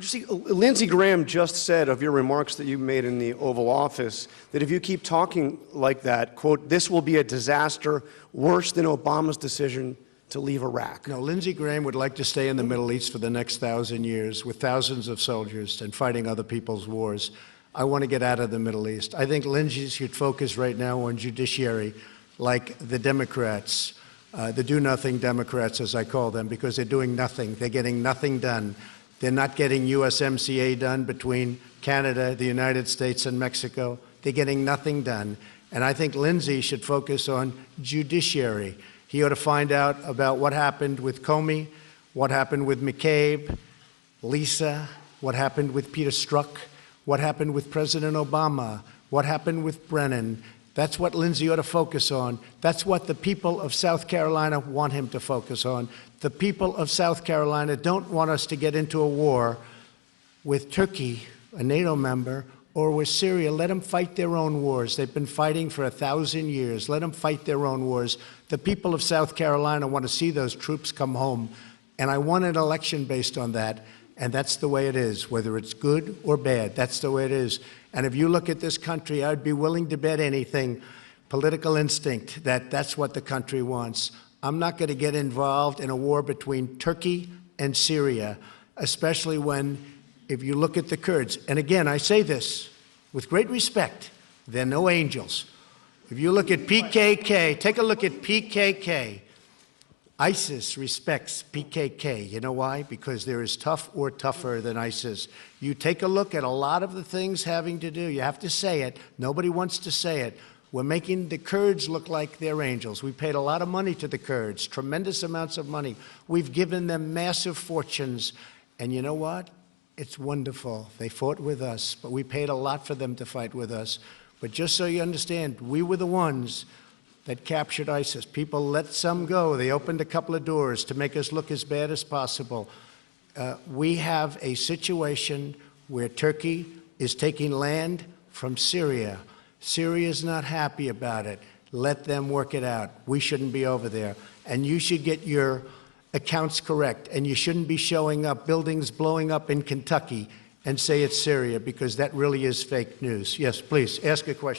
You see, Lindsey Graham just said of your remarks that you made in the Oval Office that if you keep talking like that, quote, this will be a disaster worse than Obama's decision to leave Iraq. No, Lindsey Graham would like to stay in the Middle East for the next 1,000 years with thousands of soldiers and fighting other people's wars. I want to get out of the Middle East. I think Lindsey should focus right now on judiciary, like the Democrats, the do-nothing Democrats, as I call them, because they're doing nothing. They're getting nothing done. They're not getting USMCA done between Canada, the United States, and Mexico. They're getting nothing done. And I think Lindsey should focus on judiciary. He ought to find out about what happened with Comey, what happened with McCabe, Lisa, what happened with Peter Strzok, what happened with President Obama, what happened with Brennan. That's what Lindsey ought to focus on. That's what the people of South Carolina want him to focus on. The people of South Carolina don't want us to get into a war with Turkey, a NATO member, or with Syria. Let them fight their own wars. They've been fighting for 1,000 years. Let them fight their own wars. The people of South Carolina want to see those troops come home, and I want an election based on that, and that's the way it is, whether it's good or bad. That's the way it is. And if you look at this country, I'd be willing to bet anything, political instinct, that that's what the country wants. I'm not going to get involved in a war between Turkey and Syria, especially when, if you look at the Kurds, and again, I say this with great respect, they're no angels. If you look at PKK, take a look at PKK. ISIS respects PKK. You know why? Because they're as tough or tougher than ISIS. You take a look at a lot of the things having to do, you have to say it, nobody wants to say it. We're making the Kurds look like they're angels. We paid a lot of money to the Kurds, tremendous amounts of money. We've given them massive fortunes. And you know what? It's wonderful. They fought with us, but we paid a lot for them to fight with us. But just so you understand, we were the ones that captured ISIS. People let some go. They opened a couple of doors to make us look as bad as possible. We have a situation where Turkey is taking land from Syria. Syria is not happy about it. Let them work it out. We shouldn't be over there. And you should get your accounts correct. And you shouldn't be showing up buildings blowing up in Kentucky and say it's Syria, because that really is fake news. Yes, please, ask a question.